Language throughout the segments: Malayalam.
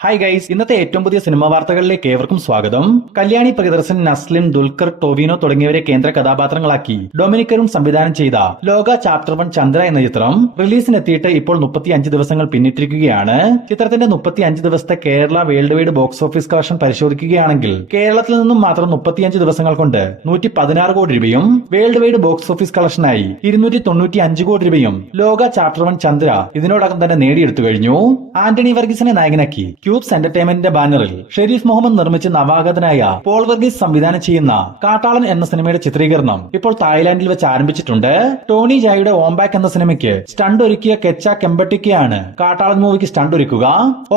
ഹായ് ഗൈസ്, ഇന്നത്തെ ഏറ്റവും പുതിയ സിനിമാ വാർത്തകളിലേക്ക് ഏവർക്കും സ്വാഗതം. കല്യാണി പ്രിയദർശൻ, നസ്ലിൻ, ദുൽഖർ, ടൊവിനോ തുടങ്ങിയവരെ കേന്ദ്ര കഥാപാത്രങ്ങളാക്കി ഡൊമിനിക്കറും സംവിധാനം ചെയ്ത ലോക ചാപ്റ്റർ 1 ചന്ദ്ര എന്ന ചിത്രം റിലീസിനെത്തിയിട്ട് ഇപ്പോൾ 35 ദിവസങ്ങൾ പിന്നിട്ടിരിക്കുകയാണ്. ചിത്രത്തിന്റെ 35 ദിവസത്തെ Kerala world wide box office collection പരിശോധിക്കുകയാണെങ്കിൽ കേരളത്തിൽ നിന്നും മാത്രം 35 ദിവസങ്ങൾ കൊണ്ട് 116 കോടി രൂപയും വേൾഡ് വൈഡ് ബോക്സ് ഓഫീസ് കളക്ഷനായി 295 കോടി രൂപയും ലോക ചാപ്റ്റർ 1 ചന്ദ്ര ഇതിനോടകം തന്നെ നേടിയെടുത്തു കഴിഞ്ഞു. ആന്റണി വർഗീസിനെ നായകനാക്കി ക്യൂബ്സ് എന്റർടൈൻമെന്റിന്റെ ബാനറിൽ ഷെരീഫ് മുഹമ്മദ് നിർമ്മിച്ച് നവാഗതനായ പോൾ വർഗീസ് സംവിധാനം ചെയ്യുന്ന കാട്ടാളൻ എന്ന സിനിമയുടെ ചിത്രീകരണം ഇപ്പോൾ തായ്ലാന്റിൽ വെച്ച് ആരംഭിച്ചിട്ടുണ്ട്. ടോണി ജായുടെ ഓംബാക്ക് എന്ന സിനിമയ്ക്ക് സ്റ്റണ്ട് ഒരുക്കിയ കെച്ച കെമ്പട്ടിക്കയാണ് കാട്ടാളൻ മൂവിക്ക് സ്റ്റണ്ട് ഒരുക്കുക.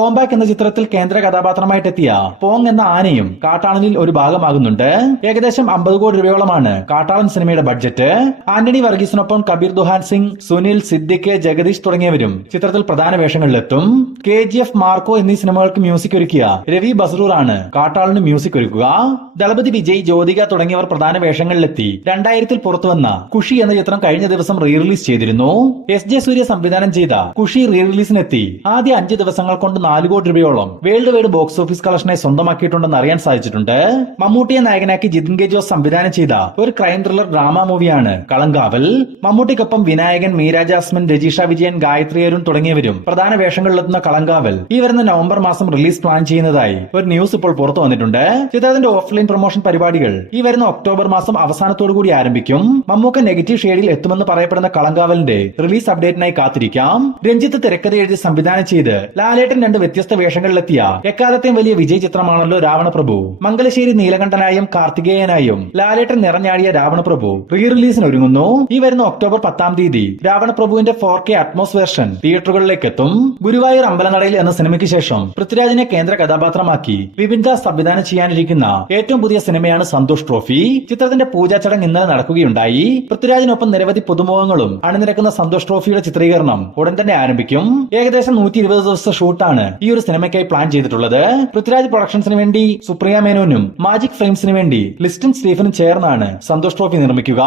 ഓംബാക്ക് എന്ന ചിത്രത്തിൽ കേന്ദ്ര കഥാപാത്രമായിട്ടെത്തിയ പോങ് എന്ന ആനയും കാട്ടാളനിൽ ഒരു ഭാഗമാകുന്നുണ്ട്. ഏകദേശം 50 കോടി രൂപയോളമാണ് കാട്ടാളൻ സിനിമയുടെ ബഡ്ജറ്റ്. ആന്റണി വർഗീസിനൊപ്പം കബീർ ദുഹാൻ സിംഗ്, സുനിൽ, സിദ്ദിഖ്, ജഗദീഷ് തുടങ്ങിയവരും ചിത്രത്തിൽ പ്രധാന വേഷങ്ങളിലെത്തും. KGF, മാർക്കോ എന്നീ സിനിമകൾക്ക് മ്യൂസിക് ഒരുക്കിയ രവി ബസ്രൂർ ആണ് കാട്ടാളിന് മ്യൂസിക് ഒരുക്കുക. ദളപതി വിജയ്, ജ്യോതിക തുടങ്ങിയവർ പ്രധാന വേഷങ്ങളിലെത്തി 2000 പുറത്തുവന്ന ഖുഷി എന്ന ചിത്രം കഴിഞ്ഞ ദിവസം റീ റിലീസ് ചെയ്തിരുന്നു. SJ സൂര്യ സംവിധാനം ചെയ്ത ഖുഷി റീ റിലീസിനെത്തി ആദ്യ 5 ദിവസങ്ങൾ കൊണ്ട് 4 കോടി രൂപയോളം വേൾഡ് വൈഡ് ബോക്സ് ഓഫീസ് കളക്ഷനായി സ്വന്തമാക്കിയിട്ടുണ്ടെന്ന് അറിയാൻ സാധിച്ചിട്ടുണ്ട്. മമ്മൂട്ടിയെ നായകനാക്കി ജിതിൻ കെ ജോസ് സംവിധാനം ചെയ്ത ഒരു ക്രൈം ത്രില്ലർ ഡ്രാമ മൂവിയാണ് കളങ്കാവൽ. മമ്മൂട്ടിക്കൊപ്പം വിനായകൻ, മീര ജാസ്മിൻ, രജിഷ വിജയൻ, ഗായത്രി അരുൺ തുടങ്ങിയവരും പ്രധാന വേഷങ്ങളിലെത്തുന്ന കളങ്കാവൽ ഈ വരുന്ന നവംബർ മാസം റിലീസ് പ്ലാൻ ചെയ്യുന്നതായി ഒരു ന്യൂസ് ഇപ്പോൾ പുറത്തു വന്നിട്ടുണ്ട്. ചിത്രത്തിന്റെ ഓഫ്ലൈൻ പ്രൊമോഷൻ പരിപാടികൾ ഈ വരുന്ന ഒക്ടോബർ മാസം അവസാനത്തോടു കൂടി ആരംഭിക്കും. മമ്മൂക്ക നെഗറ്റീവ് ഷെയ്ഡിൽ എത്തുമെന്ന് പറയപ്പെടുന്ന കളങ്കാവലിന്റെ റിലീസ് അപ്ഡേറ്റിനായി കാത്തിരിക്കാം. രഞ്ജിത്ത് തിരക്കഥ എഴുതി സംവിധാനം ചെയ്ത് ലാലേട്ടൻ 2 വ്യത്യസ്ത വേഷങ്ങളിലെത്തിയ എക്കാലത്തെയും വലിയ വിജയ് ചിത്രമാണല്ലോ രാവണപ്രഭു. മംഗലശ്ശേരി നീലകണ്ഠനായും കാർത്തികേയനായും ലാലേട്ടൻ നിറഞ്ഞാടിയ രാവണപ്രഭു റീ റിലീസിന് ഒരുങ്ങുന്നു. ഈ വരുന്ന ഒക്ടോബർ 10 തീയതി രാവണപ്രഭുവിന്റെ 4K അറ്റ്മോസ് വേർഷൻ തിയേറ്ററുകളിലേക്ക് എത്തും. ഗുരുവായൂർ അമ്പലനടയിൽ എന്ന സിനിമയ്ക്ക് ശേഷം പൃഥ്വിരാജിനെ കേന്ദ്ര കഥാപാത്രമാക്കി വിപിൻ ദാസ് സംവിധാനം ചെയ്യാനിരിക്കുന്ന ഏറ്റവും പുതിയ സിനിമയാണ് സന്തോഷ് ട്രോഫി. ചിത്രത്തിന്റെ പൂജാ ചടങ്ങ് ഇന്നലെ നടക്കുകയുണ്ടായി. പൃഥ്വിരാജിനൊപ്പം നിരവധി പുതുമുഖങ്ങളും അണിനിരക്കുന്ന സന്തോഷ് ട്രോഫിയുടെ ചിത്രീകരണം ഉടൻ തന്നെ ആരംഭിക്കും. ഏകദേശം 120 ദിവസത്തെ ഷൂട്ടാണ് ഈ ഒരു സിനിമയ്ക്കായി പ്ലാൻ ചെയ്തിട്ടുള്ളത്. പൃഥ്വിരാജ് പ്രൊഡക്ഷൻസിന് വേണ്ടി സുപ്രിയ മേനോനും മാജിക് ഫ്രെയിംസിന് വേണ്ടി ലിസ്റ്റിൻ സ്റ്റീഫനും ചേർന്നാണ് സന്തോഷ് ട്രോഫി നിർമ്മിക്കുക.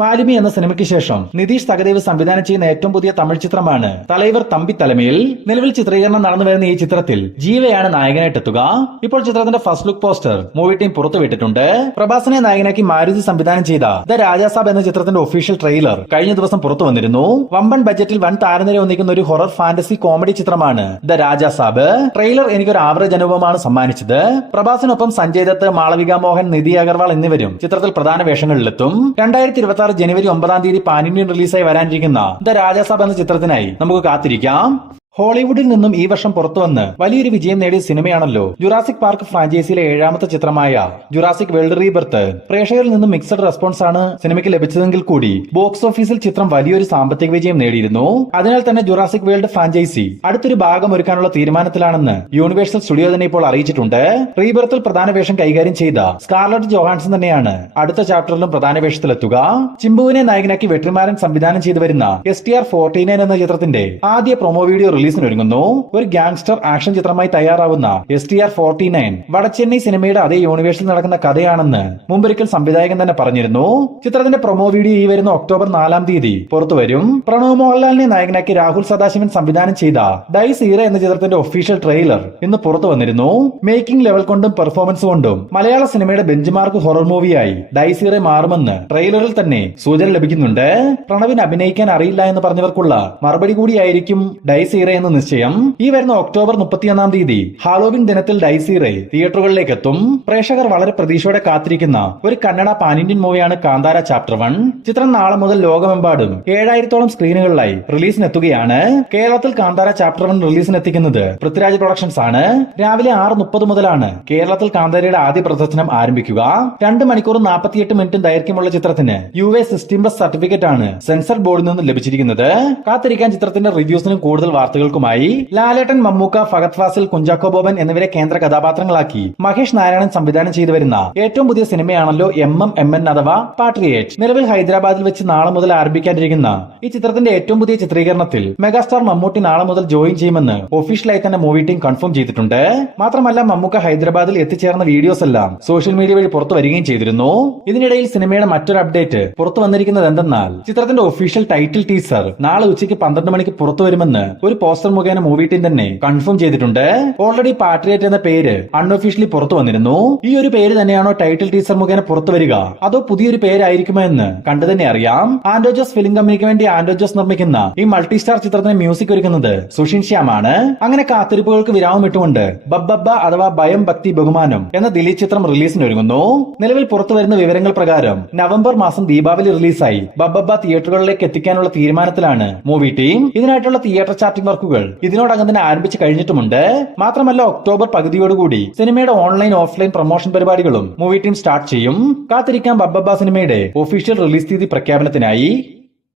ഫാലിമി എന്ന സിനിമയ്ക്ക് ശേഷം നിതീഷ് തകദേവ് സംവിധാനം ചെയ്യുന്ന ഏറ്റവും പുതിയ തമിഴ് ചിത്രമാണ് തലൈവർ തമ്പി തലമേൽ. നിലവിൽ ചിത്രീകരണം നടന്നു വരുന്ന ഈ ചിത്രത്തിൽ ജീവയാണ് നായകനായിട്ടെത്തുക. ഇപ്പോൾ ചിത്രത്തിന്റെ first look poster movie team പുറത്തുവിട്ടിട്ടുണ്ട്. പ്രഭാസിനെ നായകനാക്കി മാരുതി സംവിധാനം ചെയ്ത ദ രാജാസാബ് എന്ന ചിത്രത്തിന്റെ ഒഫീഷ്യൽ ട്രെയിലർ കഴിഞ്ഞ ദിവസം പുറത്തു വന്നിരുന്നു. വമ്പൻ ബജറ്റിൽ വൻ താരനിര ഒന്നിക്കുന്ന ഒരു ഹൊറർ ഫാന്റസി കോമഡി ചിത്രമാണ് ദ രാജാസാബ്. ട്രെയിലർ എനിക്കൊരു ആവറേജ് അനുഭവമാണ് സമ്മാനിച്ചത്. പ്രഭാസിനൊപ്പം സഞ്ജയ് ദത്ത്, മാളവിക മോഹൻ, നിധി അഗർവാൾ എന്നിവരും ചിത്രത്തിൽ പ്രധാന വേഷങ്ങളിലെത്തും. 2026 ജനുവരി 9 തീയതി പാൻ ഇന്ത്യൻ റിലീസായി വരാനിരിക്കുന്ന ദ രാജാസാബ് എന്ന ചിത്രത്തിനായി നമുക്ക് കാത്തിരിക്കാം. ഹോളിവുഡിൽ നിന്നും ഈ വർഷം പുറത്തുവന്ന് വലിയൊരു വിജയം നേടിയ സിനിമയാണല്ലോ ജുറാസിക് പാർക്ക് ഫ്രാഞ്ചൈസിയിലെ 7ാമത്തെ ചിത്രമായ ജുറാസിക് വേൾഡ് റീബർത്ത്. പ്രേക്ഷകരിൽ നിന്നും മിക്സഡ് റെസ്പോൺസ് ആണ് സിനിമയ്ക്ക് ലഭിച്ചതെങ്കിൽ കൂടി ബോക്സ് ഓഫീസിൽ ചിത്രം വലിയൊരു സാമ്പത്തിക വിജയം നേടിയിരുന്നു. അതിനാൽ തന്നെ ജുറാസിക് വേൾഡ് ഫ്രാഞ്ചൈസി അടുത്തൊരു ഭാഗം ഒരുക്കാനുള്ള തീരുമാനത്തിലാണെന്ന് യൂണിവേഴ്സൽ സ്റ്റുഡിയോ തന്നെ ഇപ്പോൾ അറിയിച്ചിട്ടുണ്ട്. റീബർത്തിൽ പ്രധാന വേഷം കൈകാര്യം ചെയ്ത സ്കാർലറ്റ് ജോഹാൻസൺ തന്നെയാണ് അടുത്ത ചാപ്റ്ററിലും പ്രധാന വേഷത്തിലെത്തുക. ചിമ്പുവിനെ നായകനാക്കി വെട്രിമാരൻ സംവിധാനം ചെയ്തു വരുന്ന STR 49 എന്ന ചിത്രത്തിന്റെ ആദ്യ പ്രൊമോ വീഡിയോ റിലീസിനൊരുങ്ങുന്നു. ഒരു ഗാങ്സ്റ്റർ ആക്ഷൻ ചിത്രമായി തയ്യാറാവുന്ന STR 49 വടച്ചെന്നൈ സിനിമയുടെ അതേ യൂണിവേഴ്സിൽ നടക്കുന്ന കഥയാണെന്ന് മുമ്പൊരിക്കൽ സംവിധായകൻ തന്നെ പറഞ്ഞിരുന്നു. ചിത്രത്തിന്റെ പ്രൊമോ വീഡിയോ ഈ വരുന്ന ഒക്ടോബർ 4 തീയതി പുറത്തുവരും. പ്രണവ് മോഹൻലാലിനെ നായകനാക്കി രാഹുൽ സദാശിവൻ സംവിധാനം ചെയ്ത ഡൈസ് ഈറ എന്ന ചിത്രത്തിന്റെ ഒഫീഷ്യൽ ട്രെയിലർ ഇന്ന് പുറത്തു വന്നിരുന്നു. മേക്കിംഗ് ലെവൽ കൊണ്ടും പെർഫോമൻസ് കൊണ്ടും മലയാള സിനിമയുടെ ബെഞ്ച് മാർക്ക് ഹൊറർ മൂവിയായി ഡൈസ് ഈറ മാറുമെന്ന് ട്രെയിലറിൽ തന്നെ സൂചന ലഭിക്കുന്നുണ്ട്. പ്രണവിന് അഭിനയിക്കാൻ അറിയില്ല എന്ന് പറഞ്ഞവർക്കുള്ള മറുപടി കൂടിയായിരിക്കും ഡൈസ് ഈറ എന്ന് നിശ്ചയം. ഈ വരുന്ന ഒക്ടോബർ 31 തീയതി ഹാലോവിൻ ദിനത്തിൽ ഡൈസി റേ തിയേറ്ററുകളിലേക്ക് എത്തും. പ്രേക്ഷകർ വളരെ പ്രതീക്ഷയോടെ കാത്തിരിക്കുന്ന ഒരു കന്നഡ പാൻ ഇന്ത്യൻ മൂവിയാണ് കാന്താര ചാപ്റ്റർ 1. ചിത്രം നാളെ മുതൽ ലോകമെമ്പാടും 7000ഓളം സ്ക്രീനുകളിലായി റിലീസിനെത്തുകയാണ്. കേരളത്തിൽ കാന്താര ചാപ്റ്റർ 1 റിലീസിനെത്തിക്കുന്നത് പൃഥ്വിരാജ് പ്രൊഡക്ഷൻസ് ആണ്. രാവിലെ 6:30 മുതലാണ് കേരളത്തിൽ കാന്താരയുടെ ആദ്യ പ്രദർശനം ആരംഭിക്കുക. 2 മണിക്കൂർ 48 മിനിറ്റും ദൈർഘ്യമുള്ള ചിത്രത്തിന് UA 16+ സർട്ടിഫിക്കറ്റ് ആണ് സെൻസർ ബോർഡിൽ നിന്ന് ലഭിച്ചിരിക്കുന്നത്. കാത്തിരിക്കാൻ ചിത്രത്തിന്റെ റിവ്യൂസിനും കൂടുതൽ വാർത്തകൾക്കുമായി ലാലേട്ടൻ, മമ്മൂക്ക, ഫഹദ് ഫാസിൽ, കുഞ്ചാക്കോ ബോബൻ എന്നിവരെ കേന്ദ്ര കഥാപാത്രങ്ങളാക്കി മഹേഷ് നാരായണൻ സംവിധാനം ചെയ്തു വരുന്ന ഏറ്റവും പുതിയ സിനിമയാണല്ലോ MMN അഥവാ പാട്രിയേറ്റ്. നിലവിൽ ഹൈദരാബാദിൽ വെച്ച് നാളെ മുതൽ ആരംഭിക്കാനിരിക്കുന്ന ഈ ചിത്രത്തിന്റെ ഏറ്റവും പുതിയ ചിത്രീകരണത്തിൽ മെഗാസ്റ്റാർ മമ്മൂട്ടി നാളെ മുതൽ ജോയിൻ ചെയ്യുമെന്ന് ഒഫീഷ്യലായി തന്നെ മൂവി ടീം കൺഫേം ചെയ്തിട്ടുണ്ട്. മാത്രമല്ല മമ്മൂക്ക ഹൈദരാബാദിൽ എത്തിച്ചേർന്ന വീഡിയോസ് എല്ലാം സോഷ്യൽ മീഡിയ വഴി പുറത്തു വരികയും ചെയ്തിരുന്നു. ഇതിനിടയിൽ സിനിമയുടെ മറ്റൊരു അപ്ഡേറ്റ് പുറത്തു വന്നിരിക്കുന്നത് എന്തെന്നാൽ ചിത്രത്തിന്റെ ഒഫീഷ്യൽ ടൈറ്റിൽ ടീസർ നാളെ ഉച്ചയ്ക്ക് 12 മണിക്ക് പുറത്തു വരുമെന്ന് ഒരു പോസ്റ്റർ മുഖേന മൂവി ടീം തന്നെ കൺഫേം ചെയ്തിട്ടുണ്ട്. ഓൾറെഡി പാട്രിയറ്റ് എന്ന പേര് അൺഒഫീഷ്യലി പുറത്തു വന്നിരുന്നു. ഈ ഒരു പേര് തന്നെയാണോ ടൈറ്റിൽ ടീസർ മുഖേന പുറത്തു വരിക, അതോ പുതിയൊരു പേരായിരിക്കുമോ എന്ന് കണ്ടു തന്നെ അറിയാം. ആൻഡ്രോജോസ് ഫിലിം കമ്പനിക്ക് വേണ്ടി ആൻഡ്രോജോസ് നിർമ്മിക്കുന്ന ഈ മൾട്ടി സ്റ്റാർ ചിത്രത്തിന് മ്യൂസിക് ഒരുക്കുന്നത് സുഷിൻ ശ്യാമാണ്. അങ്ങനെ കാത്തിരിപ്പുകൾക്ക് വിരാമം ഇട്ടുകൊണ്ട് ബബ്ബബ്ബ അഥവാ ഭയം ഭക്തി ബഹുമാനം എന്ന ദിലീപ് ചിത്രം റിലീസിന് ഒരുങ്ങുന്നു. നിലവിൽ പുറത്തു വരുന്ന വിവരങ്ങൾ പ്രകാരം നവംബർ മാസം ദീപാവലി റിലീസായി ബബ്ബബ്ബ തിയേറ്ററുകളിലേക്ക് എത്തിക്കാനുള്ള തീരുമാനത്തിലാണ് മൂവി ടീം. ഇതിനായിട്ടുള്ള തിയേറ്റർ ചാർട്ടിംഗ് വർക്കുകൾ ഇതിനോടകം തന്നെ ആരംഭിച്ചു കഴിഞ്ഞിട്ടുമുണ്ട്. മാത്രമല്ല ഒക്ടോബർ പകുതിയോടുകൂടി സിനിമയുടെ ഓൺലൈൻ ഓഫ്ലൈൻ പ്രൊമോഷൻ പരിപാടികളും മൂവി ടീം സ്റ്റാർട്ട് ചെയ്യും. കാത്തിരിക്കാം ബബ്ബബ്ബ സിനിമയുടെ ഒഫീഷ്യൽ റിലീസ് തീയതി പ്രഖ്യാപനത്തിനായി.